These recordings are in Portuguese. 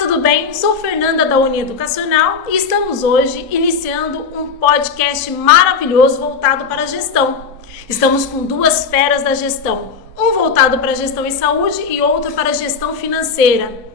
tudo bem? Sou Fernanda da Uni Educacional e estamos hoje iniciando um podcast maravilhoso voltado para a gestão. Estamos com duas feras da gestão, um voltado para a gestão em saúde e outro para a gestão financeira.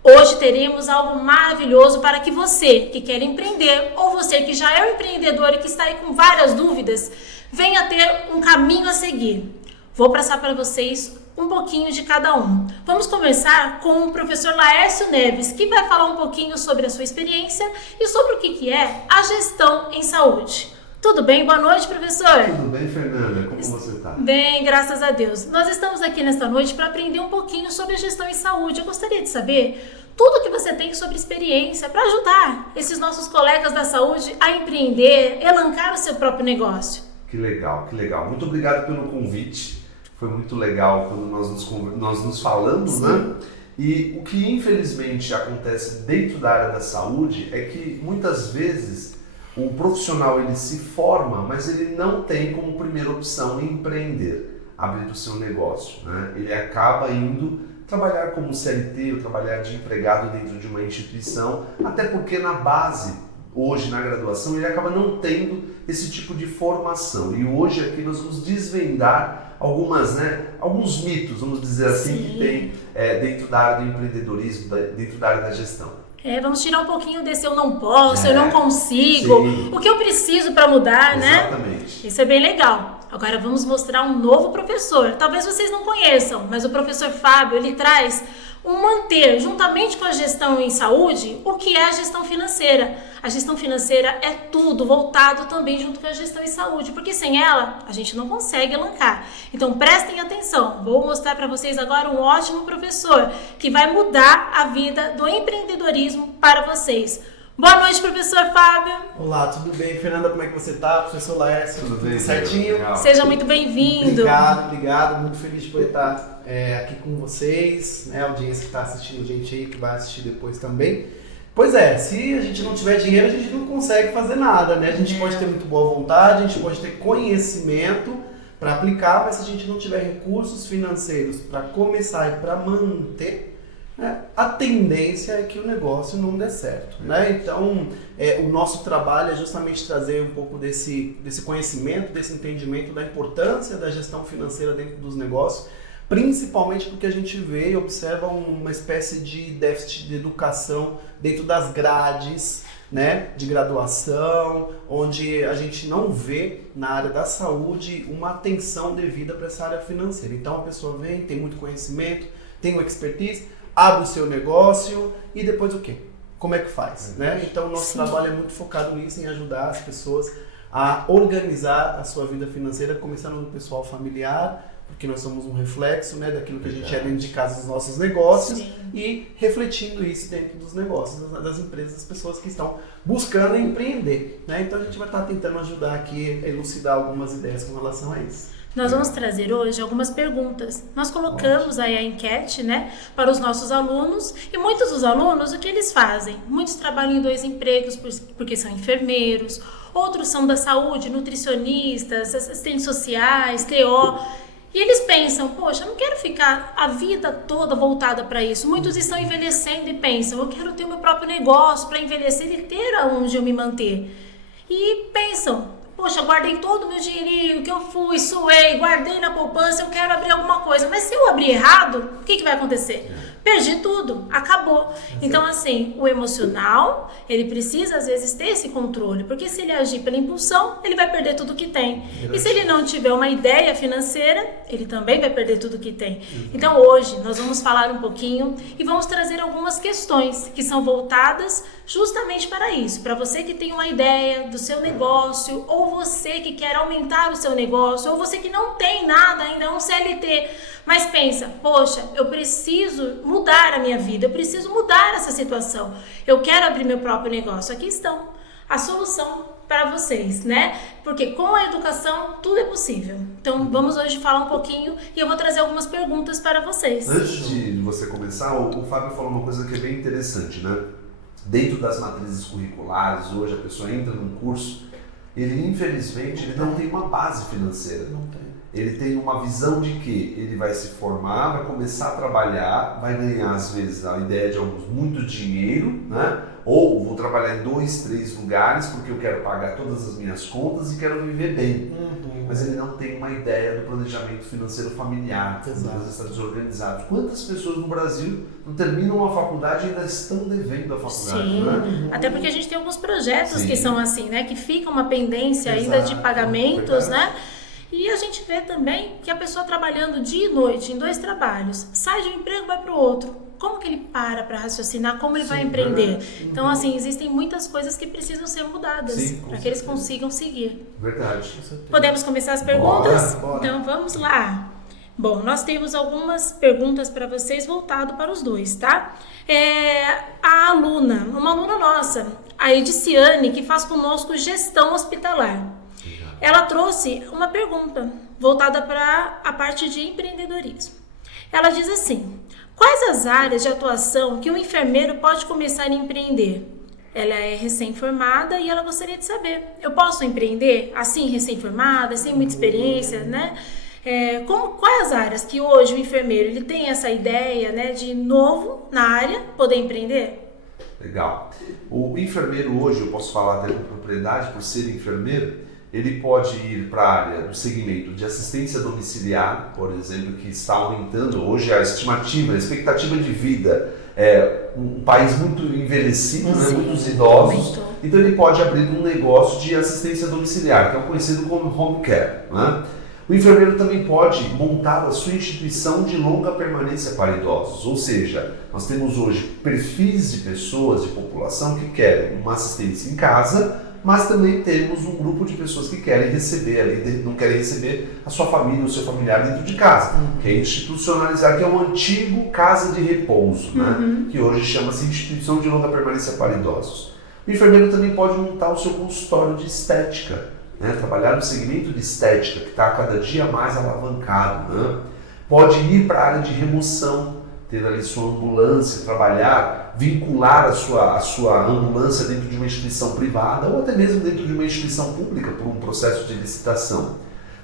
Hoje teremos algo maravilhoso para que você que quer empreender ou você que já é um empreendedor e que está aí com várias dúvidas, venha ter um caminho a seguir. Vou passar para vocês um pouquinho de cada um. Vamos começar com o professor Laércio Neves, que vai falar um pouquinho sobre a sua experiência e sobre o que é a gestão em saúde. Tudo bem? Boa noite, professor. Tudo bem, Fernanda? Como você está? Bem, graças a Deus. Nós estamos aqui nesta noite para aprender um pouquinho sobre a gestão em saúde. Eu gostaria de saber tudo que você tem sobre experiência para ajudar esses nossos colegas da saúde a empreender, elancar o seu próprio negócio. Que legal, que legal. Muito obrigado pelo convite. Foi muito legal quando nós nos falamos, sim, né? E o que infelizmente acontece dentro da área da saúde é que muitas vezes o profissional ele se forma, mas ele não tem como primeira opção empreender, abrir o seu negócio, né? Ele acaba indo trabalhar como CLT ou trabalhar de empregado dentro de uma instituição, até porque na base, hoje na graduação, ele acaba não tendo esse tipo de formação. E hoje aqui nós vamos desvendar alguns mitos, vamos dizer assim, sim, que tem dentro da área do empreendedorismo, dentro da área da gestão. Vamos tirar um pouquinho desse eu não posso, eu não consigo, sim, o que eu preciso para mudar, né? Exatamente. Isso é bem legal. Agora vamos mostrar um novo professor. Talvez vocês não conheçam, mas o professor Fábio, ele traz manter, juntamente com a gestão em saúde, o que é a gestão financeira. A gestão financeira é tudo voltado também junto com a gestão em saúde, porque sem ela, a gente não consegue elancar. Então, prestem atenção. Vou mostrar para vocês agora um ótimo professor que vai mudar a vida do empreendedorismo para vocês. Boa noite, professor Fábio. Olá, tudo bem? Fernanda, como é que você está? Professor Laércio, tudo bem? Certinho? Legal. Seja muito bem-vindo. Obrigado. Muito feliz de poder estar aqui com vocês, né? A audiência que está assistindo a gente aí, que vai assistir depois também. Pois é, se a gente não tiver dinheiro, a gente não consegue fazer nada, né? A gente pode ter muito boa vontade, a gente pode ter conhecimento para aplicar, mas se a gente não tiver recursos financeiros para começar e para manter, a tendência é que o negócio não dê certo, né? Então, o nosso trabalho é justamente trazer um pouco desse conhecimento, desse entendimento da importância da gestão financeira dentro dos negócios, principalmente porque a gente vê e observa uma espécie de déficit de educação dentro das grades, né, de graduação, onde a gente não vê na área da saúde uma atenção devida para essa área financeira. Então a pessoa vem, tem muito conhecimento, tem uma expertise, abre o seu negócio e depois o quê? Como é que faz? Né? Então o nosso trabalho é muito focado nisso, em ajudar as pessoas a organizar a sua vida financeira, começando no pessoal familiar, porque nós somos um reflexo, né, daquilo que a gente é dentro de casa dos nossos negócios, sim, e refletindo isso dentro dos negócios, das empresas, das pessoas que estão buscando empreender. Né? Então a gente vai estar tentando ajudar aqui a elucidar algumas ideias com relação a isso. Nós vamos trazer hoje algumas perguntas. Nós colocamos aí a enquete, né, para os nossos alunos, e muitos dos alunos, o que eles fazem? Muitos trabalham em 2 empregos porque são enfermeiros, outros são da saúde, nutricionistas, assistentes sociais, TO, e eles pensam, poxa, eu não quero ficar a vida toda voltada para isso. Muitos estão envelhecendo e pensam, eu quero ter o meu próprio negócio para envelhecer e ter aonde eu me manter. E pensam, poxa, guardei todo o meu dinheirinho que eu fui, suei, guardei na poupança, eu quero abrir alguma coisa. Mas se eu abrir errado, o que vai acontecer? Perdi tudo, acabou. Então, assim, o emocional, ele precisa, às vezes, ter esse controle. Porque se ele agir pela impulsão, ele vai perder tudo que tem. E se ele não tiver uma ideia financeira, ele também vai perder tudo que tem. Então, hoje, nós vamos falar um pouquinho e vamos trazer algumas questões que são voltadas justamente para isso. Para você que tem uma ideia do seu negócio, ou você que quer aumentar o seu negócio, ou você que não tem nada ainda, é um CLT, mas pensa, poxa, eu preciso mudar a minha vida, eu preciso mudar essa situação, eu quero abrir meu próprio negócio. Aqui estão a solução para vocês, né? Porque com a educação tudo é possível. Então vamos hoje falar um pouquinho e eu vou trazer algumas perguntas para vocês. Antes de você começar, o Fábio falou uma coisa que é bem interessante, né? Dentro das matrizes curriculares, hoje a pessoa entra num curso ele infelizmente ele não tem uma base financeira. Não tem. Ele tem uma visão de que ele vai se formar, vai começar a trabalhar, vai ganhar às vezes a ideia de muito dinheiro, né? Ou vou trabalhar em 2, 3 lugares porque eu quero pagar todas as minhas contas e quero viver bem. Mas ele não tem uma ideia do planejamento financeiro familiar, às vezes está desorganizado. Quantas pessoas no Brasil não terminam a faculdade e ainda estão devendo a faculdade? Sim, né? até porque a gente tem alguns projetos Sim. que são assim, né? Que fica uma pendência ainda de pagamentos, verdade. né? E a gente vê também que a pessoa trabalhando dia e noite em 2 trabalhos, sai de um emprego e vai para o outro. Como que ele para raciocinar, como ele vai empreender? Então, assim, existem muitas coisas que precisam ser mudadas para que eles consigam seguir. Verdade. Podemos começar as perguntas? Bora. Então, vamos lá. Bom, nós temos algumas perguntas para vocês voltado para os dois, tá? A aluna, uma aluna nossa, a Ediciane, que faz conosco gestão hospitalar. Ela trouxe uma pergunta voltada para a parte de empreendedorismo. Ela diz assim: quais as áreas de atuação que um enfermeiro pode começar a empreender? Ela é recém-formada e ela gostaria de saber: eu posso empreender assim, recém-formada, sem muita experiência, né? Quais as áreas que hoje o enfermeiro ele tem essa ideia, né, de novo na área poder empreender? Legal. O enfermeiro hoje, eu posso falar até com propriedade, por ser enfermeiro, ele pode ir para a área do segmento de assistência domiciliar, por exemplo, que está aumentando hoje a estimativa, a expectativa de vida. É um país muito envelhecido, né, muitos idosos. Então ele pode abrir um negócio de assistência domiciliar, que é o conhecido como home care, né? O enfermeiro também pode montar a sua instituição de longa permanência para idosos, ou seja, nós temos hoje perfis de pessoas, de população que querem uma assistência em casa, mas também temos um grupo de pessoas que querem receber ali, não querem receber a sua família, o seu familiar dentro de casa, que é institucionalizar, que é um antigo casa de repouso, né? Que hoje chama-se Instituição de Longa Permanência para Idosos. O enfermeiro também pode montar o seu consultório de estética, né? Trabalhar no segmento de estética, que está cada dia mais alavancado, né? Pode ir para a área de remoção, ter ali sua ambulância, trabalhar, vincular a sua ambulância dentro de uma instituição privada ou até mesmo dentro de uma instituição pública por um processo de licitação.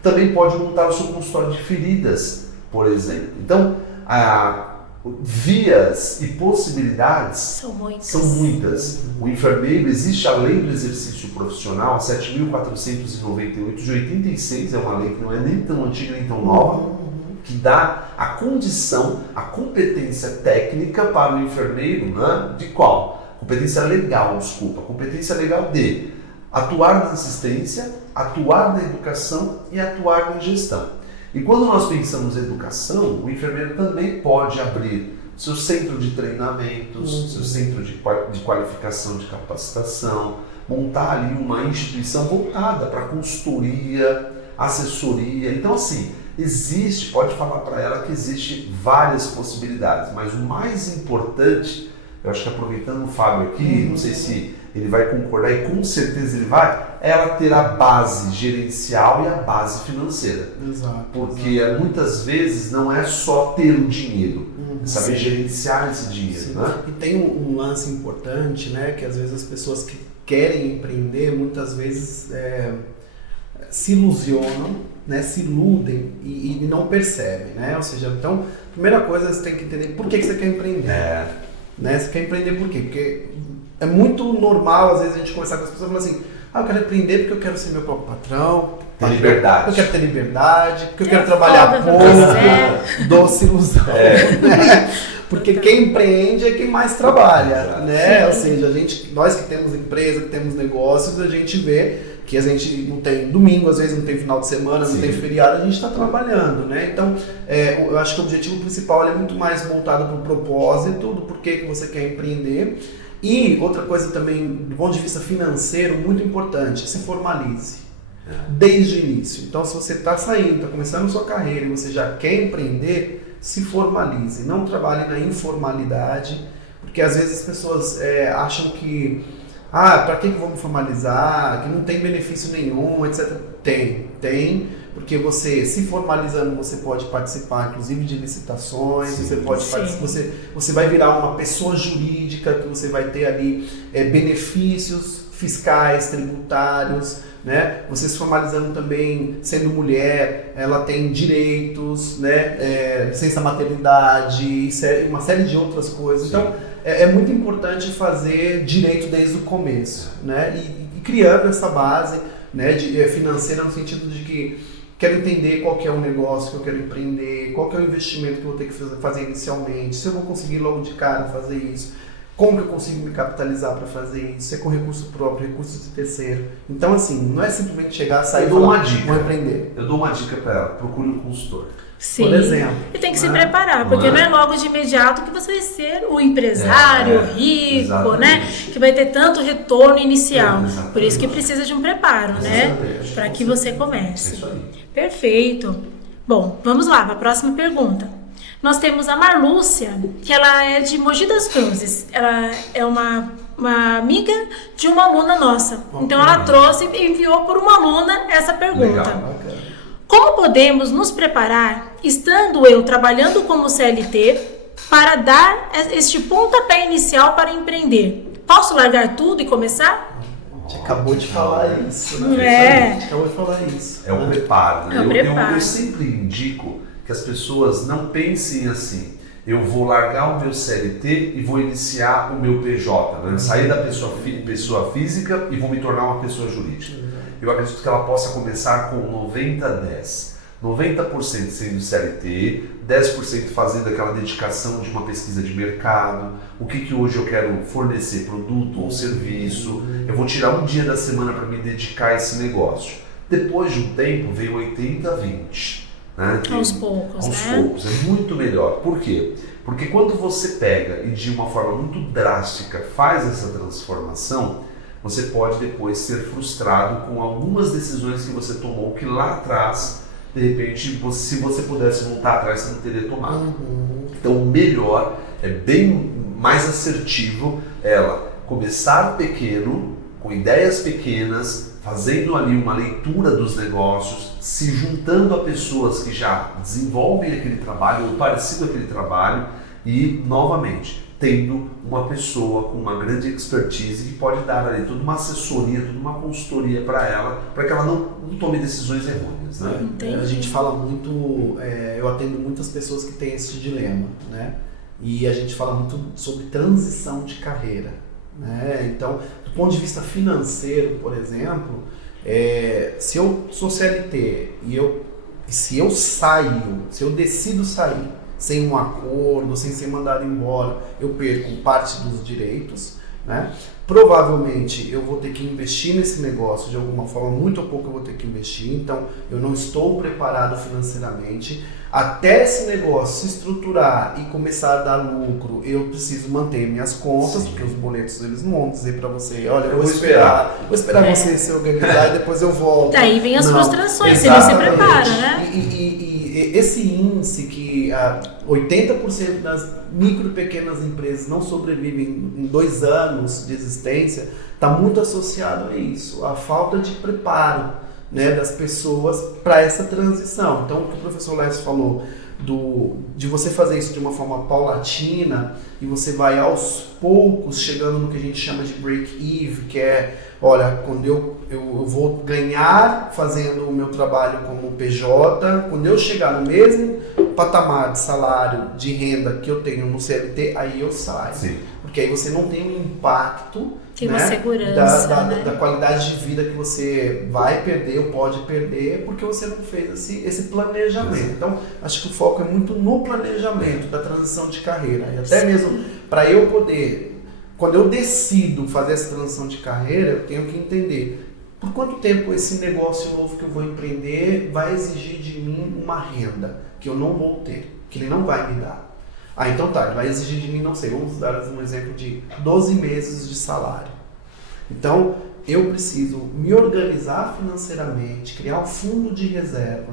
Também pode montar o seu consultório de feridas, por exemplo. Então, vias e possibilidades são muitas. O enfermeiro, existe a lei do exercício profissional, a 7.498 de 86, é uma lei que não é nem tão antiga nem tão nova, que dá a condição, a competência técnica para o enfermeiro, né? De qual? Competência legal de atuar na assistência, atuar na educação e atuar na gestão. E quando nós pensamos em educação, o enfermeiro também pode abrir seu centro de treinamentos, seu centro de qualificação, de capacitação, montar ali uma instituição voltada para consultoria, assessoria. Então, assim, pode falar para ela que existe várias possibilidades, mas o mais importante, eu acho que aproveitando o Fábio aqui, não sei se ele vai concordar, e com certeza ele vai, é ela ter a base gerencial e a base financeira. Exato. Porque muitas vezes não é só ter o dinheiro, é saber gerenciar esse dinheiro. Né? E tem um lance importante, né, que às vezes as pessoas que querem empreender, muitas vezes se ilusionam, né, se iludem e não percebem, né? Ou seja, então, a primeira coisa você tem que entender por que você quer empreender. Né? Você quer empreender por quê? Porque é muito normal, às vezes, a gente conversar com as pessoas e falar assim: eu quero empreender porque eu quero ser meu próprio patrão, liberdade. Eu quero ter liberdade, porque eu quero trabalhar pouco, doce ilusão. Né? Porque quem empreende é quem mais trabalha, né? Ou seja, nós que temos empresa, que temos negócios, a gente vê que a gente não tem domingo, às vezes não tem final de semana, não tem feriado, a gente está trabalhando, né? Então, eu acho que o objetivo principal é muito mais voltado para o propósito, do porquê que você quer empreender. E outra coisa também, do ponto de vista financeiro, muito importante, se formalize desde o início. Então, se você está saindo, está começando a sua carreira e você já quer empreender, se formalize, não trabalhe na informalidade, porque às vezes as pessoas acham que para que eu vou me formalizar, que não tem benefício nenhum, etc. Tem, porque você se formalizando, você pode participar, inclusive, de licitações, você pode participar, você vai virar uma pessoa jurídica, que você vai ter ali benefícios fiscais, tributários, né? Você se formalizando também, sendo mulher, ela tem direitos, né? Licença maternidade, uma série de outras coisas. Sim. Então, é muito importante fazer direito desde o começo, né? E criando essa base, né, financeira no sentido de que quero entender qual que é o negócio que eu quero empreender, qual que é o investimento que eu vou ter que fazer inicialmente, se eu vou conseguir logo de cara fazer isso, como que eu consigo me capitalizar para fazer isso, se é com recurso próprio, recurso de terceiro. Então, assim, não é simplesmente chegar, sair e Eu dou falar, uma dica. vou empreender. Eu dou uma dica para ela, procure um consultor. Sim. Por exemplo. E tem que se né? preparar, porque não é logo de imediato que você vai ser o empresário rico, exatamente. né? Que vai ter tanto retorno inicial. Exatamente. Por isso que precisa de um preparo, né? Exatamente. Para que você É comece. isso aí. Perfeito. Bom, vamos lá para a próxima pergunta. Nós temos a Marlúcia, que ela é de Mogi das Cruzes. Ela é uma amiga de uma aluna nossa. Então ela trouxe e enviou por uma aluna essa pergunta. Legal. Bacana. Como podemos nos preparar, estando eu trabalhando como CLT, para dar este pontapé inicial para empreender? Posso largar tudo e começar? A gente acabou de falar isso, né? É. A gente acabou de falar isso. É o preparo, né? É o preparo. Eu sempre indico que as pessoas não pensem assim, eu vou largar o meu CLT e vou iniciar o meu PJ, né? Sair da pessoa física e vou me tornar uma pessoa jurídica. Eu acredito que ela possa começar com 90-10. 90% sendo CLT, 10% fazendo aquela dedicação de uma pesquisa de mercado, o que hoje eu quero fornecer, produto ou serviço, eu vou tirar um dia da semana para me dedicar a esse negócio. Depois de um tempo, vem 80-20. Né? Aos poucos, Aos né? poucos, é muito melhor. Por quê? Porque quando você pega e de uma forma muito drástica faz essa transformação, você pode depois ser frustrado com algumas decisões que você tomou que lá atrás, de repente, se você pudesse voltar atrás, você não teria tomado. Então, o melhor, é bem mais assertivo ela começar pequeno, com ideias pequenas, fazendo ali uma leitura dos negócios, se juntando a pessoas que já desenvolvem aquele trabalho ou parecido àquele trabalho e, novamente, tendo uma pessoa com uma grande expertise que pode dar ali toda uma assessoria, toda uma consultoria para ela, para que ela não tome decisões errôneas, né? Entendi. A gente fala muito, eu atendo muitas pessoas que têm esse dilema, né? E a gente fala muito sobre transição de carreira, né? Então, do ponto de vista financeiro, por exemplo, se eu sou CLT e se eu decido sair sem um acordo, sem ser mandado embora, eu perco parte dos direitos, né? Provavelmente eu vou ter que investir nesse negócio de alguma forma, muito ou pouco eu vou ter que investir, então eu não estou preparado financeiramente. Até esse negócio se estruturar e começar a dar lucro, eu preciso manter minhas contas, Sim. porque os boletos eles não vão dizer para você, olha, eu vou esperar você se organizar e depois eu volto. Daí vem as Não, frustrações, você não se exatamente. prepara, né? E esse índice que 80% das micro e pequenas empresas não sobrevivem em 2 anos de existência, está muito associado a isso, a falta de preparo, né, das pessoas para essa transição. Então, o que o professor Lécio falou, de você fazer isso de uma forma paulatina e você vai aos poucos chegando no que a gente chama de break-even, que é, olha, quando eu vou ganhar fazendo o meu trabalho como PJ, quando eu chegar no mesmo patamar de salário, de renda que eu tenho no CLT, aí eu saio. Sim. Porque aí você não tem um impacto, Tem né, uma segurança, né? da qualidade de vida que você vai perder ou pode perder porque você não fez esse planejamento. Então, acho que o foco é muito no planejamento da transição de carreira. E até mesmo para eu poder, quando eu decido fazer essa transição de carreira, eu tenho que entender por quanto tempo esse negócio novo que eu vou empreender vai exigir de mim uma renda que eu não vou ter, que ele não vai me dar. Então tá, ele vai exigir de mim, não sei, vamos dar um exemplo de 12 meses de salário. Então, eu preciso me organizar financeiramente, criar um fundo de reserva,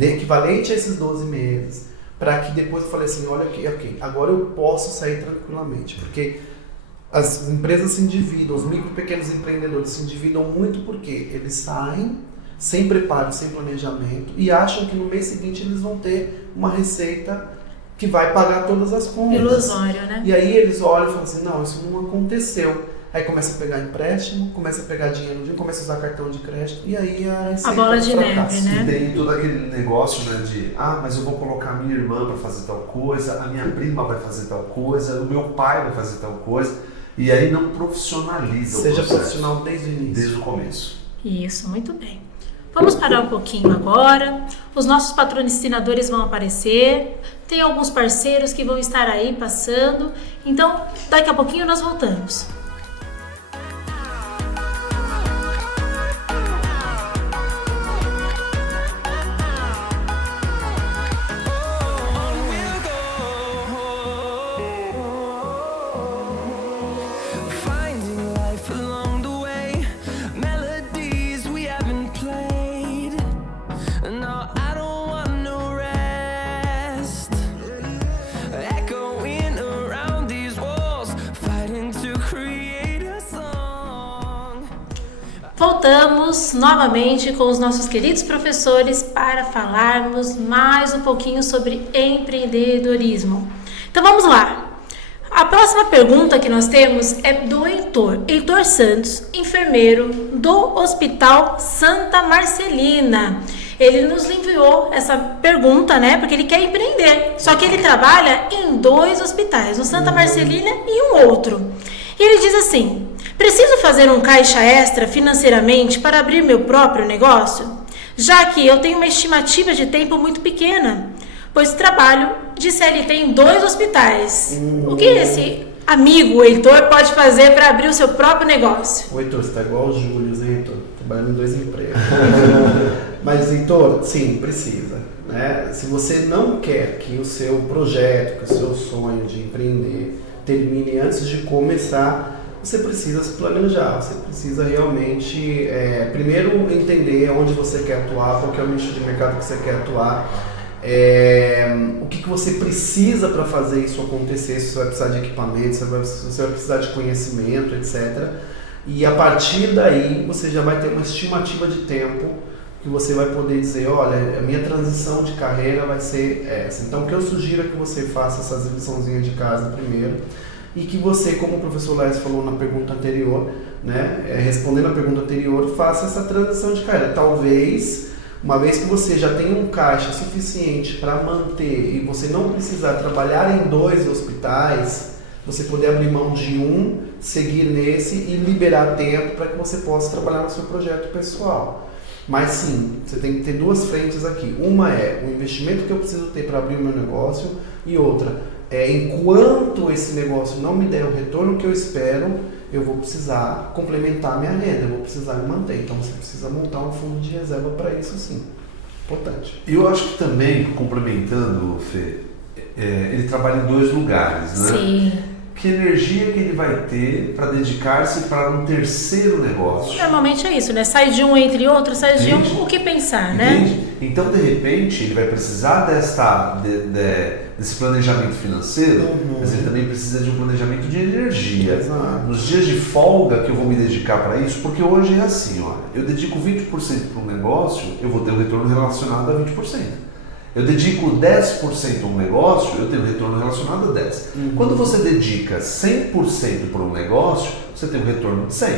equivalente a esses 12 meses, para que depois eu falei assim, olha aqui, ok, agora eu posso sair tranquilamente, porque as empresas se endividam, os micro e pequenos empreendedores se endividam muito porque eles saem sem preparo, sem planejamento e acham que no mês seguinte eles vão ter uma receita que vai pagar todas as contas. Ilusório, né? E aí eles olham e falam assim, não, isso não aconteceu. aí começa a pegar empréstimo, começa a pegar dinheiro, começa a usar cartão de crédito, e aí a bola de neve, né? E tem todo aquele negócio, né, de, mas eu vou colocar minha irmã para fazer tal coisa, a minha prima vai fazer tal coisa, o meu pai vai fazer tal coisa, e aí não profissionaliza o processo. Seja profissional desde o início. Desde o começo. Isso, muito bem. Vamos parar um pouquinho agora. Os nossos patrocinadores vão aparecer. Tem alguns parceiros que vão estar aí passando. Então, daqui a pouquinho nós voltamos. Voltamos novamente com os nossos queridos professores para falarmos mais um pouquinho sobre empreendedorismo. Então vamos lá. A próxima pergunta que nós temos é do Heitor Santos, enfermeiro do Hospital Santa Marcelina. Ele nos enviou essa pergunta, né? Porque ele quer empreender. Só que ele trabalha em 2 hospitais, no Santa Marcelina e um outro. E ele diz assim: preciso fazer um caixa extra financeiramente para abrir meu próprio negócio? Já que eu tenho uma estimativa de tempo muito pequena, pois trabalho de CLT em 2 hospitais. O que esse amigo, o Heitor, pode fazer para abrir o seu próprio negócio? O Heitor, você está igual o Júlio, hein, Heitor? Trabalhando em 2 empregos. Mas, Heitor, sim, precisa. Né? Se você não quer que o seu projeto, que o seu sonho de empreender termine antes de começar, você precisa se planejar, você precisa realmente, primeiro, entender onde você quer atuar, qual que é o nicho de mercado que você quer atuar, o que você precisa para fazer isso acontecer, se você vai precisar de equipamento, se você vai precisar de conhecimento, etc. E a partir daí, você já vai ter uma estimativa de tempo que você vai poder dizer, olha, a minha transição de carreira vai ser essa. Então, o que eu sugiro é que você faça essas liçãozinhas de casa primeiro e que você, como o professor Laércio falou na pergunta anterior, né, respondendo a pergunta anterior, faça essa transição de carreira. Talvez, uma vez que você já tenha um caixa suficiente para manter e você não precisar trabalhar em 2 hospitais, você poder abrir mão de um, seguir nesse e liberar tempo para que você possa trabalhar no seu projeto pessoal. Mas sim, você tem que ter 2 frentes aqui. Uma é o investimento que eu preciso ter para abrir o meu negócio e outra, enquanto esse negócio não me der o retorno que eu espero, eu vou precisar complementar a minha renda, eu vou precisar me manter. Então você precisa montar um fundo de reserva para isso, sim. Importante. Eu acho que também, complementando, Fê, ele trabalha em 2 lugares, né? Sim. Que energia que ele vai ter para dedicar-se para um terceiro negócio? Normalmente é isso, né? Sai de um entre outro, sai de Entende? um, o que pensar, Entende? né? Então, de repente, ele vai precisar desse planejamento financeiro, mas ele também precisa de um planejamento de energia. Exato. Nos dias de folga que eu vou me dedicar para isso, porque hoje é assim, ó, eu dedico 20% para um negócio, eu vou ter um retorno relacionado a 20%. Eu dedico 10% a um negócio, eu tenho um retorno relacionado a 10%. Quando você dedica 100% para um negócio, você tem um retorno de 100%.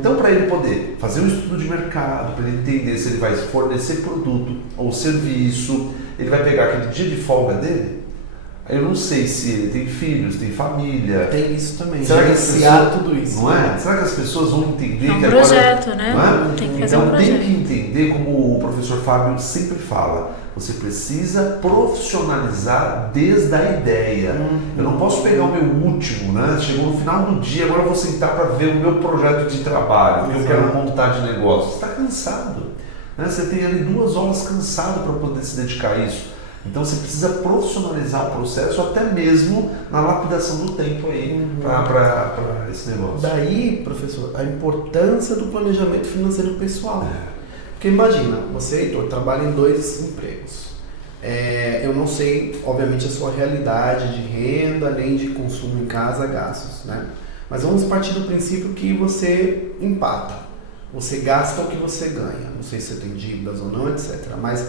Então, para ele poder fazer um estudo de mercado, para ele entender se ele vai fornecer produto ou serviço, ele vai pegar aquele dia de folga dele. Eu não sei se ele tem filhos, tem família. Tem isso também, gerenciar tudo isso. Não é? Será que as pessoas vão entender É um que projeto, agora, né? não é? Tem que fazer então um projeto. tem que entender, como o professor Fábio sempre fala, você precisa profissionalizar desde a ideia. Eu não posso pegar o meu último, né? Chegou no final do dia, agora eu vou sentar para ver o meu projeto de trabalho, que eu quero montar de negócio. Você está cansado, né? Você tem ali 2 horas cansado para poder se dedicar a isso. Então você precisa profissionalizar o processo até mesmo na lapidação do tempo aí para esse negócio. Daí, professor, a importância do planejamento financeiro pessoal. Porque imagina, você, Heitor, trabalha em 2 empregos. Eu não sei, obviamente, a sua realidade de renda, nem de consumo em casa, gastos, né? Mas vamos partir do princípio que você empata. Você gasta o que você ganha. Não sei se você tem dívidas ou não, etc. Mas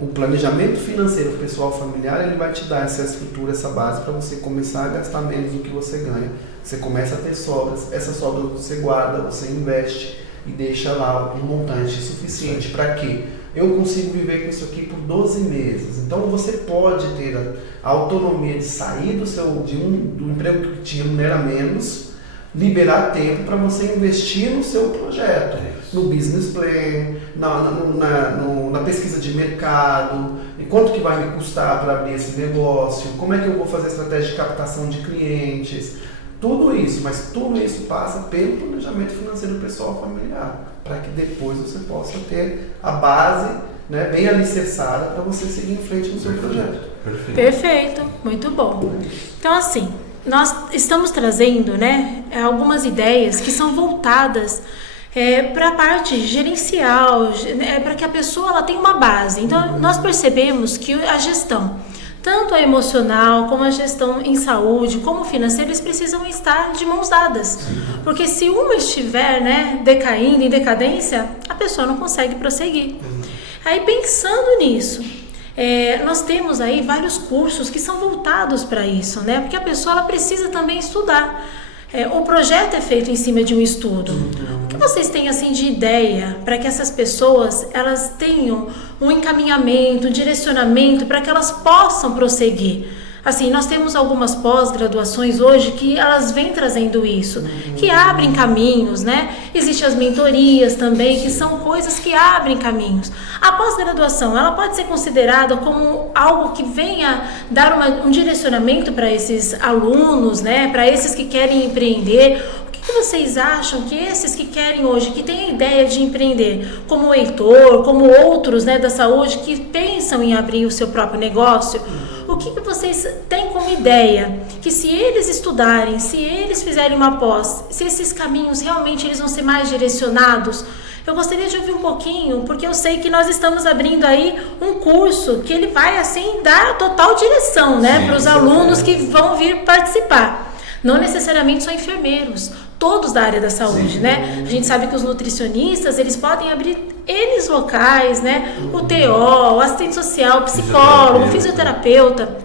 O planejamento financeiro pessoal familiar, ele vai te dar essa estrutura, essa base para você começar a gastar menos do que você ganha. Você começa a ter sobras, essa sobra você guarda, você investe e deixa lá um montante suficiente para quê? Eu consigo viver com isso aqui por 12 meses. Então você pode ter a autonomia de sair do emprego que te remunera menos, liberar tempo para você investir no seu projeto, no business plan, na pesquisa de mercado, e quanto que vai me custar para abrir esse negócio, como é que eu vou fazer a estratégia de captação de clientes, tudo isso, mas tudo isso passa pelo planejamento financeiro pessoal familiar, para que depois você possa ter a base, né, bem alicerçada para você seguir em frente no seu projeto. Perfeito, muito bom. Então assim, nós estamos trazendo, né, algumas ideias que são voltadas para a parte gerencial, para que a pessoa ela tenha uma base. Então nós percebemos que a gestão, tanto a emocional, como a gestão em saúde, como financeira, eles precisam estar de mãos dadas. Porque se uma estiver, né, decaindo, em decadência, a pessoa não consegue prosseguir. Aí pensando nisso, nós temos aí vários cursos que são voltados para isso, né? Porque a pessoa ela precisa também estudar. O projeto é feito em cima de um estudo. O que vocês têm assim de ideia para que essas pessoas elas tenham um encaminhamento, um direcionamento para que elas possam prosseguir? Assim, nós temos algumas pós-graduações hoje que elas vêm trazendo isso, que abrem caminhos, né? Existem as mentorias também, que são coisas que abrem caminhos. A pós-graduação, ela pode ser considerada como algo que venha dar um direcionamento para esses alunos, né? Para esses que querem empreender. O que vocês acham que esses que querem hoje, que têm a ideia de empreender, como o Heitor, como outros, né, da saúde, que pensam em abrir o seu próprio negócio, o que vocês têm como ideia? Que se eles estudarem, se eles fizerem uma pós, se esses caminhos realmente eles vão ser mais direcionados? Eu gostaria de ouvir um pouquinho, porque eu sei que nós estamos abrindo aí um curso que ele vai assim dar total direção, né, para os alunos que vão vir participar. Não necessariamente só enfermeiros, todos da área da saúde, né? A gente sabe que os nutricionistas, eles podem abrir N locais, né? O TO, o assistente social, o psicólogo, o fisioterapeuta.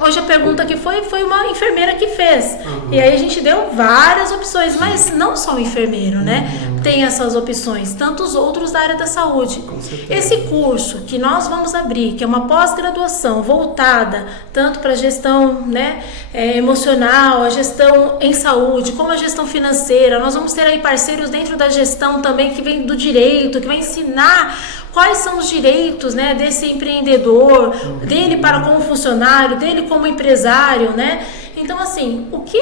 Hoje a pergunta que foi uma enfermeira que fez. E aí a gente deu várias opções, mas não só o enfermeiro, né? Tem essas opções, tantos outros da área da saúde. Esse curso que nós vamos abrir, que é uma pós-graduação voltada tanto para a gestão, né, emocional, a gestão em saúde, como a gestão financeira. Nós vamos ter aí parceiros dentro da gestão também que vem do direito, que vai ensinar quais são os direitos, né, desse empreendedor, dele para como funcionário, dele como empresário, né? Então, assim, o que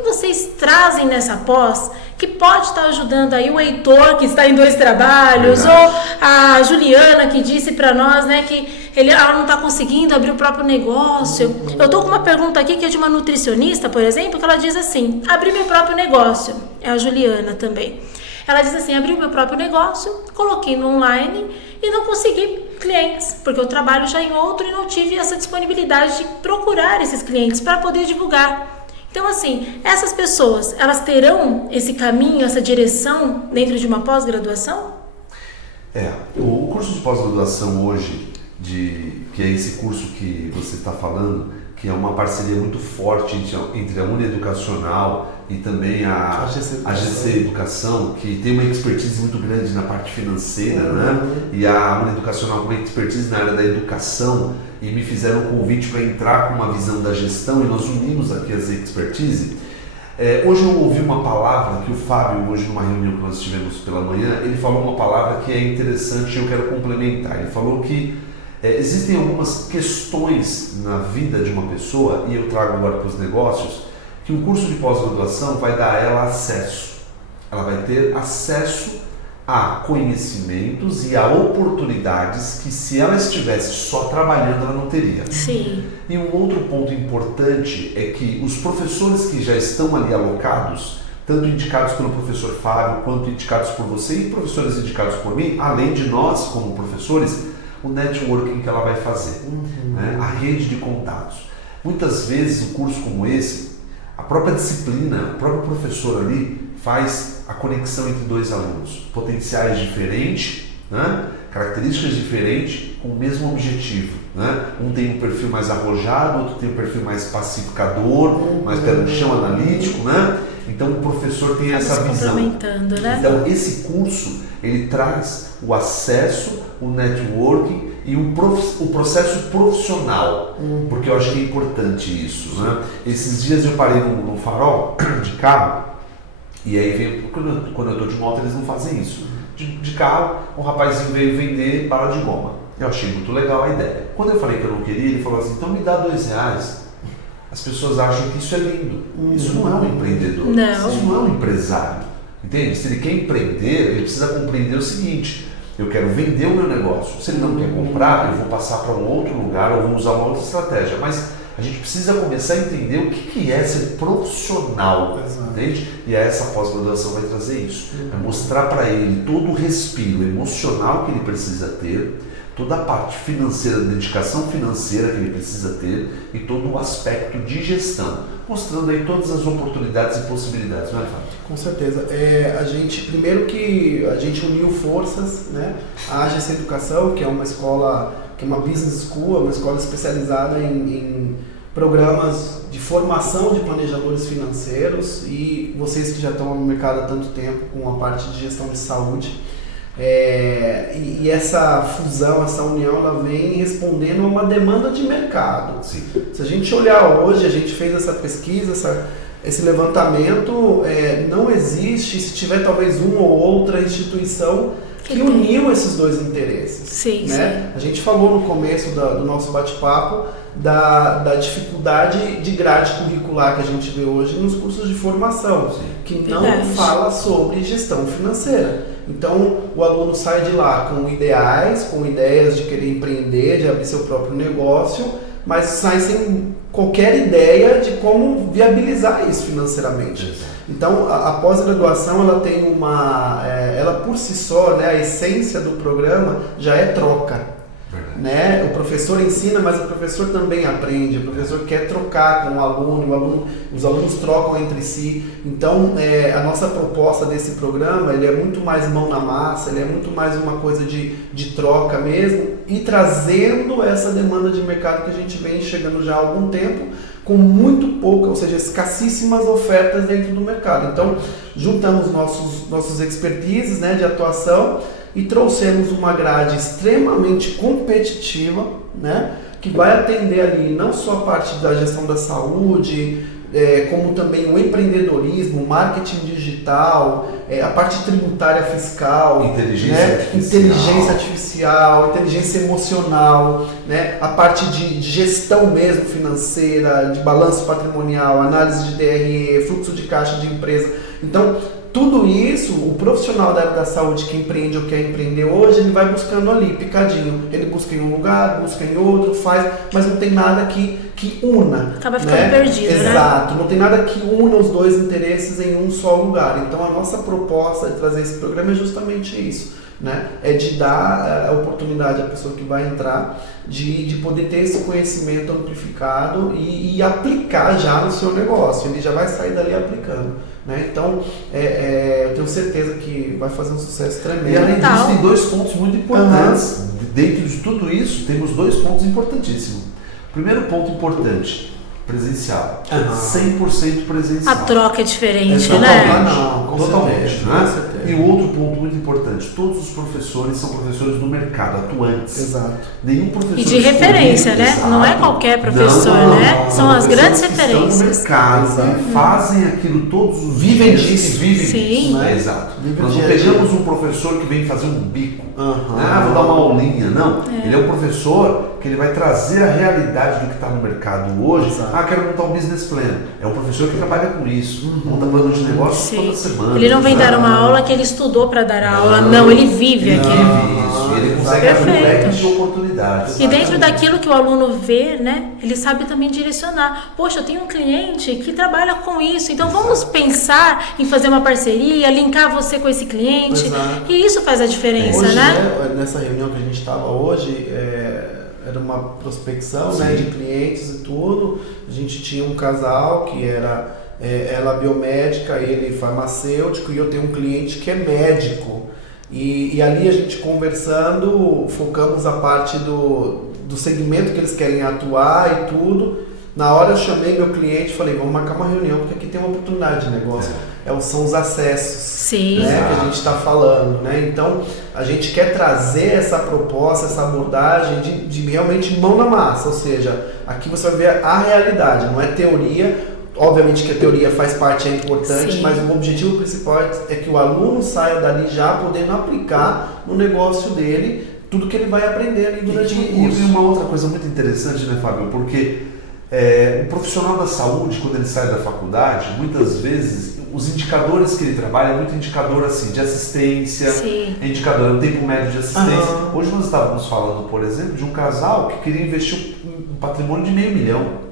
vocês trazem nessa pós que pode estar ajudando aí o Heitor, que está em 2 trabalhos, ou a Juliana, que disse para nós, né, que ela não está conseguindo abrir o próprio negócio. Eu estou com uma pergunta aqui que é de uma nutricionista, por exemplo, que ela diz assim, abrir meu próprio negócio. É a Juliana também. Ela diz assim, abri o meu próprio negócio, coloquei no online e não consegui clientes, porque eu trabalho já em outro e não tive essa disponibilidade de procurar esses clientes para poder divulgar. Então, assim, essas pessoas, elas terão esse caminho, essa direção dentro de uma pós-graduação? O curso de pós-graduação hoje, que é esse curso que você está falando, que é uma parceria muito forte entre a Unieducacional e também a GC Educação, que tem uma expertise muito grande na parte financeira, né? E a Unieducacional com uma expertise na área da educação, e me fizeram um convite para entrar com uma visão da gestão, e nós unimos aqui as expertise. Hoje eu ouvi uma palavra que o Fábio, hoje numa reunião que nós tivemos pela manhã, ele falou uma palavra que é interessante e eu quero complementar. Ele falou que existem algumas questões na vida de uma pessoa, e eu trago agora para os negócios, que um curso de pós-graduação vai dar a ela acesso. Ela vai ter acesso a conhecimentos e a oportunidades que, se ela estivesse só trabalhando, ela não teria. Sim. E um outro ponto importante é que os professores que já estão ali alocados, tanto indicados pelo professor Fábio, quanto indicados por você e professores indicados por mim, além de nós como professores, o networking que ela vai fazer, né? A rede de contatos. Muitas vezes, um curso como esse, a própria disciplina, o próprio professor ali faz a conexão entre 2 alunos, potenciais diferentes, né? características diferentes com o mesmo objetivo, né? Um tem um perfil mais arrojado, outro tem um perfil mais pacificador, mais pé no chão, analítico, né? Então o professor tem essa visão. Complementando, né? Então esse curso ele traz o acesso, o networking e o processo profissional, porque eu acho que é importante isso, né? Esses dias eu parei no farol de carro e aí veio, quando eu estou de moto eles não fazem isso. De carro, um rapazinho veio vender bala de goma. Eu achei muito legal a ideia. Quando eu falei que eu não queria, ele falou assim, então me dá R$2. As pessoas acham que isso é lindo. Isso não é um empreendedor. Não. Isso não é um empresário. Entende? Se ele quer empreender, ele precisa compreender o seguinte: eu quero vender o meu negócio. Se ele não quer comprar, eu vou passar para um outro lugar ou vou usar uma outra estratégia. Mas a gente precisa começar a entender o que é ser profissional. Entende? E essa pós-graduação vai trazer isso. Vai mostrar para ele todo o respiro emocional que ele precisa ter, toda a parte financeira, dedicação financeira que ele precisa ter e todo o aspecto de gestão, mostrando aí todas as oportunidades e possibilidades, não é, Fábio? Com certeza. A gente, primeiro que a gente uniu forças, né? A AGC Educação, que é uma escola, que é uma business school, uma escola especializada em programas de formação de planejadores financeiros, e vocês que já estão no mercado há tanto tempo com a parte de gestão de saúde. E essa fusão, essa união, ela vem respondendo a uma demanda de mercado. Sim. Se a gente olhar hoje, a gente fez essa pesquisa, esse levantamento, não existe, se tiver talvez uma ou outra instituição que uniu esses dois interesses. Sim, né? sim. A gente falou no começo do nosso bate-papo da dificuldade de grade curricular que a gente vê hoje nos cursos de formação, que não fala sobre gestão financeira. Então, o aluno sai de lá com ideais, com ideias de querer empreender, de abrir seu próprio negócio, mas sai sem qualquer ideia de como viabilizar isso financeiramente. Então, a pós-graduação, ela tem ela por si só, né, a essência do programa já é troca. Né? O professor ensina, mas o professor também aprende, o professor quer trocar com o aluno, os alunos trocam entre si. Então, a nossa proposta desse programa, ele é muito mais mão na massa, ele é muito mais uma coisa de troca mesmo, e trazendo essa demanda de mercado que a gente vem chegando já há algum tempo, com muito pouca, ou seja, escassíssimas ofertas dentro do mercado. Então, juntamos nossos expertises, né, de atuação, e trouxemos uma grade extremamente competitiva, né, que vai atender ali não só a parte da gestão da saúde, como também o empreendedorismo, marketing digital, a parte tributária fiscal, inteligência artificial, inteligência emocional, né, a parte de gestão mesmo financeira, de balanço patrimonial, análise de DRE, fluxo de caixa de empresa. Então, tudo isso, o profissional da área da saúde que empreende ou quer empreender hoje, ele vai buscando ali, picadinho. Ele busca em um lugar, busca em outro, faz, mas não tem nada que una. Acaba ficando perdido, né? Exato, não tem nada que una os dois interesses em um só lugar. Então a nossa proposta de trazer esse programa é justamente isso, né? É de dar a oportunidade à pessoa que vai entrar de poder ter esse conhecimento amplificado e aplicar já no seu negócio. Ele já vai sair dali aplicando. Né? Então, eu tenho certeza que vai fazer um sucesso tremendo. E além disso, tem dois pontos muito importantes. Dentro de tudo isso, temos dois pontos importantíssimos. Primeiro ponto importante, presencial. 100% presencial. A troca é diferente, né? Totalmente. Né? E o outro ponto muito importante, todos os professores são professores do mercado, atuantes. Exato. Nenhum professor e de referência, né? Exato. Não é qualquer professor, né? São as grandes referências. Estão no mercado, fazem aquilo todos os vivem dias, disso. Sim. Né? Exato. Nós não pegamos um professor que vem fazer um bico, vou dar uma aulinha, não. Ele é um professor que ele vai trazer a realidade do que está no mercado hoje. Quero montar um business plan. É um professor que trabalha com isso, monta plano de negócios toda semana. Ele não vem dar uma aula que ele estudou para dar a aula, não, ele vive aquilo. Isso, ele consegue abrir leques de oportunidades. E dentro daquilo que o aluno vê, né, ele sabe também direcionar. Poxa, eu tenho um cliente que trabalha com isso, então vamos pensar em fazer uma parceria, linkar você com esse cliente. E isso faz a diferença, hoje, né? Nessa reunião que a gente estava hoje, era uma prospecção, né, de clientes e tudo. A gente tinha um casal que era ela biomédica, ele farmacêutico, e eu tenho um cliente que é médico. E ali a gente conversando, focamos a parte do segmento que eles querem atuar e tudo. Na hora eu chamei meu cliente e falei, vamos marcar uma reunião, porque aqui tem uma oportunidade de negócio. São os acessos, Sim. né, que a gente está falando. Né? Então, a gente quer trazer essa proposta, essa abordagem de realmente mão na massa. Ou seja, aqui você vai ver a realidade, não é teoria. Obviamente que a teoria faz parte, é importante, Sim. mas o objetivo principal é que o aluno saia dali já podendo aplicar no negócio dele tudo que ele vai aprender ali durante o curso. E uma outra coisa muito interessante, né, Fábio? Porque o profissional da saúde, quando ele sai da faculdade, muitas vezes os indicadores que ele trabalha é muito indicador assim, de assistência, indicador do tempo médio de assistência. Hoje nós estávamos falando, por exemplo, de um casal que queria investir um patrimônio de R$500 mil.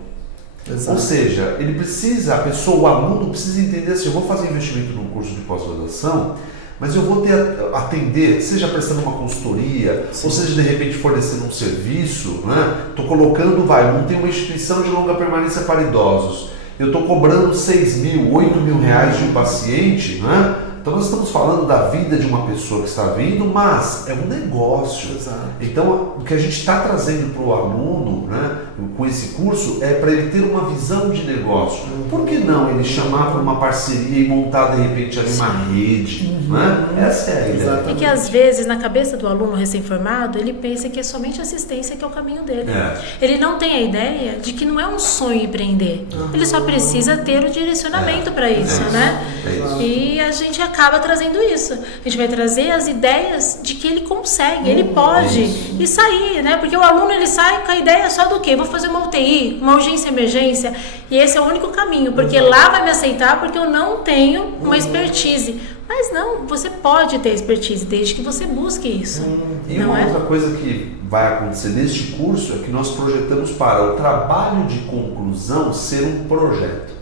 Exato. Ou seja, ele precisa, a pessoa, o aluno precisa entender assim, eu vou fazer investimento num curso de pós-graduação, mas eu vou atender, seja prestando uma consultoria, ou seja, de repente fornecendo um serviço, né? Estou colocando, não tem uma instituição de longa permanência para idosos, eu estou cobrando 6 mil, 8 mil reais de um paciente, né? Então nós estamos falando da vida de uma pessoa que está vindo, mas é um negócio. Exato. Então o que a gente está trazendo para o aluno, né, com esse curso é para ele ter uma visão de negócio. Por que não ele chamar para uma parceria e montar de repente ali uma rede? Né? Essa é a ideia. É que às vezes na cabeça do aluno recém-formado ele pensa que é somente assistência que é o caminho dele. Ele não tem a ideia de que não é um sonho empreender. Ele só precisa ter o direcionamento para isso, né? E a gente acaba trazendo isso. A gente vai trazer as ideias de que ele consegue, ele pode e sair, né? Porque o aluno ele sai com a ideia só do quê? Vou fazer uma UTI, uma urgência emergência, e esse é o único caminho, porque lá vai me aceitar porque eu não tenho uma expertise. Mas não, você pode ter expertise desde que você busque isso. E uma outra coisa que vai acontecer neste curso é que nós projetamos para o trabalho de conclusão ser um projeto.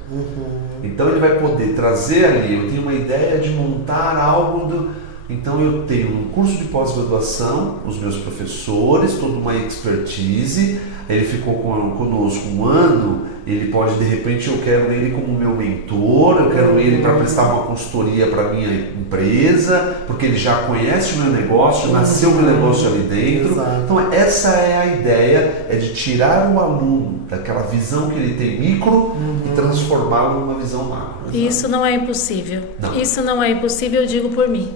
Então ele vai poder trazer ali, eu tenho uma ideia de montar algo então eu tenho um curso de pós-graduação, os meus professores, toda uma expertise, ele ficou conosco um ano, ele pode de repente, eu quero ele como meu mentor, eu quero ele para prestar uma consultoria para a minha empresa, porque ele já conhece o meu negócio, nasceu o meu negócio ali dentro. Exato. Então essa é a ideia, é de tirar o aluno daquela visão que ele tem micro e transformá-lo numa visão macro. Isso não é impossível. Não. Isso não é impossível, eu digo por mim.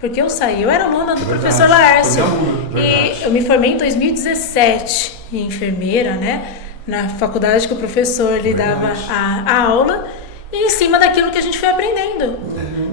Porque eu saí, eu era aluna do professor Laércio. E eu me formei em 2017 em enfermeira, né? Na faculdade que o professor ele dava a aula e em cima daquilo que a gente foi aprendendo.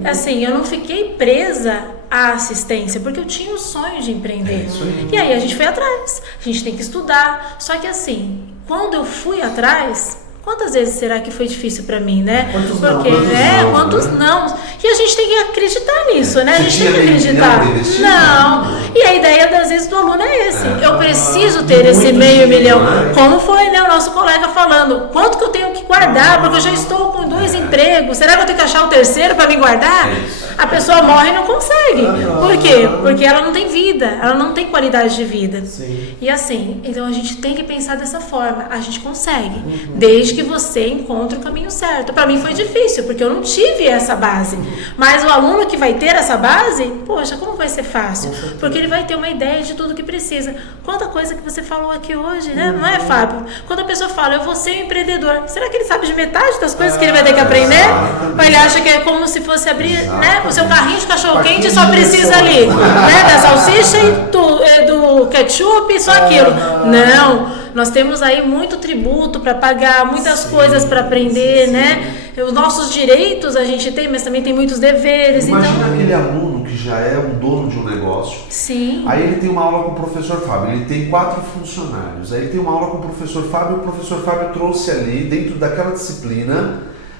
Assim, eu não fiquei presa à assistência, porque eu tinha o sonho de empreender. E aí a gente foi atrás, a gente tem que estudar. Só que assim, quando eu fui atrás, quantas vezes será que foi difícil para mim, né? Quantos não? E a gente tem que acreditar nisso, né? A gente tem que acreditar. Não. E a ideia das vezes do aluno é esse. Eu preciso ter esse R$500 mil. Como foi, né, o nosso colega falando? Quanto que eu tenho que guardar? Porque eu já estou com 2 empregos. Será que eu tenho que achar o terceiro para me guardar? A pessoa morre e não consegue. Por quê? Porque ela não tem vida. Ela não tem qualidade de vida. Sim. E assim, então a gente tem que pensar dessa forma. A gente consegue. Desde que você encontre o caminho certo. Para mim foi difícil, porque eu não tive essa base. Mas o aluno que vai ter essa base, poxa, como vai ser fácil? Porque ele vai ter uma ideia de tudo que precisa. Quanta coisa que você falou aqui hoje, né? Não é, Fábio? Quando a pessoa fala, eu vou ser um empreendedor, será que ele sabe de metade das coisas que ele vai ter que aprender? Ou ele acha que é como se fosse abrir, né, o seu carrinho de cachorro-quente e só precisa ali, né, da salsicha e do ketchup e só aquilo. Não. Nós temos aí muito tributo para pagar, muitas coisas para aprender, né? Os nossos direitos a gente tem, mas também tem muitos deveres. Imagina aquele aluno que já é um dono de um negócio. Sim. Aí ele tem uma aula com o professor Fábio, ele tem 4 funcionários. Aí ele tem uma aula com o professor Fábio, e o professor Fábio trouxe ali, dentro daquela disciplina,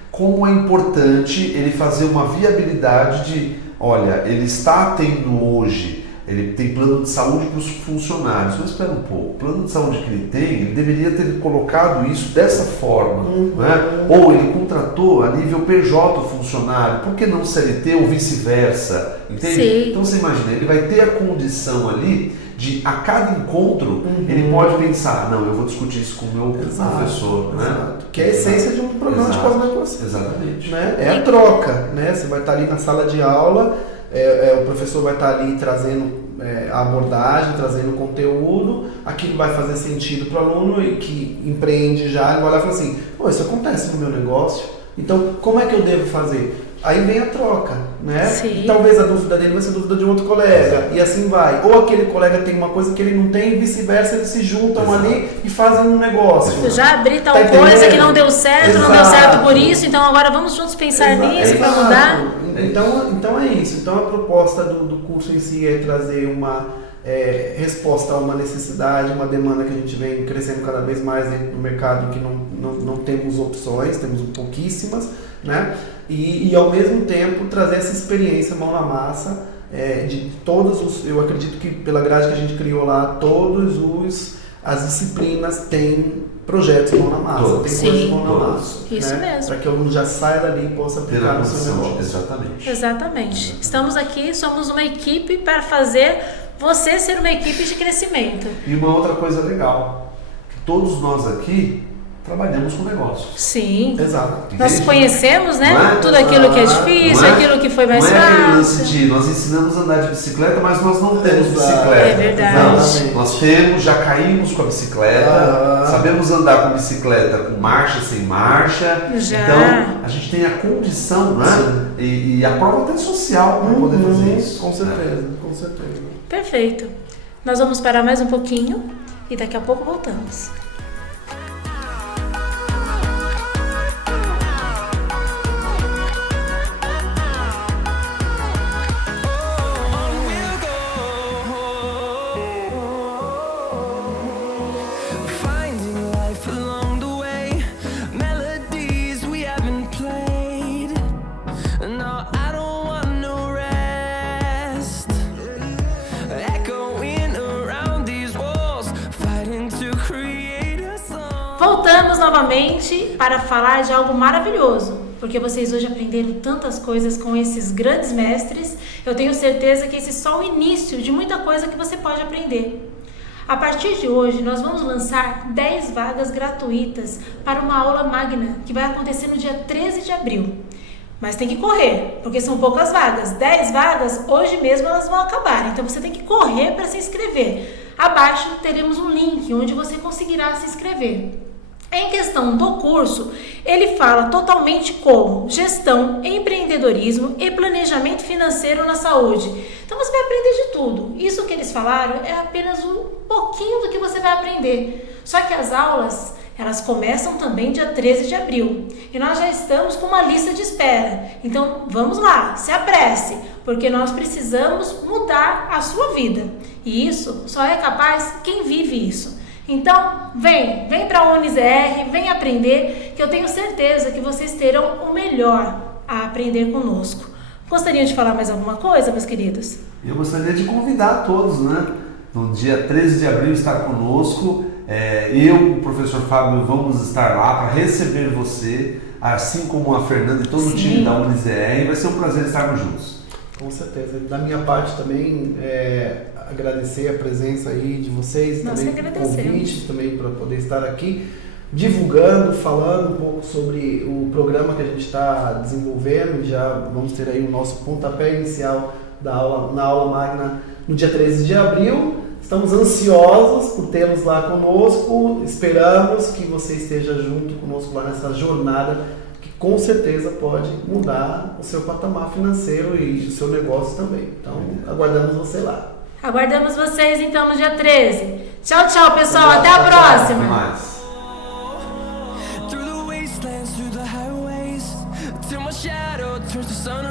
como é importante ele fazer uma viabilidade de, olha, ele está tendo hoje, ele tem plano de saúde para os funcionários, mas espera um pouco, o plano de saúde que ele tem, ele deveria ter colocado isso dessa forma, né? Ou ele contratou a nível PJ o funcionário, por que não CLT ou vice-versa, entende? Sim. Então você imagina, ele vai ter a condição ali de, a cada encontro, ele pode pensar, não, eu vou discutir isso com o meu professor, né? Que é a essência de um programa de pós-graduação. Exatamente. Né? É a troca, né? Você vai estar ali na sala de aula, o professor vai estar ali trazendo a abordagem, trazendo o conteúdo, aquilo vai fazer sentido para o aluno e que empreende já, ele vai lá e fala assim, pô, isso acontece no meu negócio, então como é que eu devo fazer? Aí vem a troca, né? Sim. E talvez a dúvida dele vai ser a dúvida de um outro colega, e assim vai. Ou aquele colega tem uma coisa que ele não tem, e vice-versa, eles se juntam ali e fazem um negócio. Eu já abri tal coisa que não deu certo, não deu certo por isso, então agora vamos juntos pensar nisso para mudar. Então é isso. Então a proposta do curso em si é trazer uma resposta a uma necessidade, uma demanda que a gente vem crescendo cada vez mais dentro do mercado, que não temos opções, temos pouquíssimas, né? E ao mesmo tempo trazer essa experiência mão na massa de todos os, eu acredito que pela grade que a gente criou lá, as disciplinas têm projetos mão na massa, tem coisas mão na massa. Isso né? mesmo. Para que o aluno já saia dali e possa aplicar no seu negócio. Exatamente. Estamos aqui, somos uma equipe para fazer você ser uma equipe de crescimento. E uma outra coisa legal, que todos nós aqui trabalhamos com negócios. Sim. Exato. Nós conhecemos, né? Tudo aquilo que é difícil, aquilo que foi mais fácil. Não é aquele lance de nós ensinamos a andar de bicicleta, mas nós não temos bicicleta. É verdade. Não, nós temos, já caímos com a bicicleta, sabemos andar com bicicleta com marcha, sem marcha. Já. Então, a gente tem a condição, né? E a prova até social para poder fazer isso. Com certeza, com certeza. Perfeito. Nós vamos parar mais um pouquinho e daqui a pouco voltamos. Voltamos novamente para falar de algo maravilhoso, porque vocês hoje aprenderam tantas coisas com esses grandes mestres. Eu tenho certeza que esse é só o início de muita coisa que você pode aprender. A partir de hoje, nós vamos lançar 10 vagas gratuitas para uma aula magna que vai acontecer no dia 13 de abril. Mas tem que correr, porque são poucas vagas. 10 vagas, hoje mesmo elas vão acabar, então você tem que correr para se inscrever. Abaixo teremos um link onde você conseguirá se inscrever. Em questão do curso, ele fala totalmente como gestão, empreendedorismo e planejamento financeiro na saúde. Então você vai aprender de tudo. Isso que eles falaram é apenas um pouquinho do que você vai aprender. Só que as aulas, elas começam também dia 13 de abril. E nós já estamos com uma lista de espera. Então vamos lá, se apresse, porque nós precisamos mudar a sua vida. E isso só é capaz quem vive isso. Então, vem para a UniZR, vem aprender, que eu tenho certeza que vocês terão o melhor a aprender conosco. Gostariam de falar mais alguma coisa, meus queridos? Eu gostaria de convidar todos, né? No dia 13 de abril estar conosco. Eu, o professor Fábio, vamos estar lá para receber você, assim como a Fernanda e todo o time da UniZR. Vai ser um prazer estarmos juntos. Com certeza. Da minha parte também, agradecer a presença aí de vocês, nós também o convite também para poder estar aqui divulgando, falando um pouco sobre o programa que a gente está desenvolvendo. Já vamos ter aí o nosso pontapé inicial na aula magna no dia 13 de abril. Estamos ansiosos por tê-los lá conosco, esperamos que você esteja junto conosco lá nessa jornada que com certeza pode mudar o seu patamar financeiro e o seu negócio também. Então, aguardamos você lá. Aguardamos vocês então no dia 13. Tchau, tchau, pessoal. Até a próxima. Até mais. Through the wastelands, through the highways, till my shadow turns to sun